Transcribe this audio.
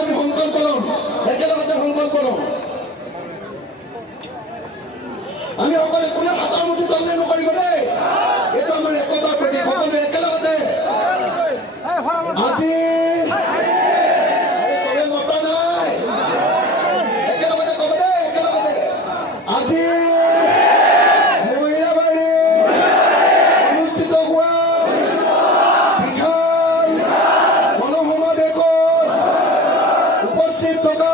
আমি সংকল্প ল'ম, একেলগতে সংকল্প ল'ম। আমি সকলোৱে কোনে হাতৰ মুঠি তললে নকৰিব দেই। এইটো আমাৰ একতাৰ প্ৰতীক। সকলোৱে একেলগতে আজি চবে মতা নাই, একেলগতে ক'ব দেই, একেলগতে আজি মহিলাবাৰীত অনুষ্ঠিত হোৱা বিশাল গণসমাৱেশত উপস্থিত থকা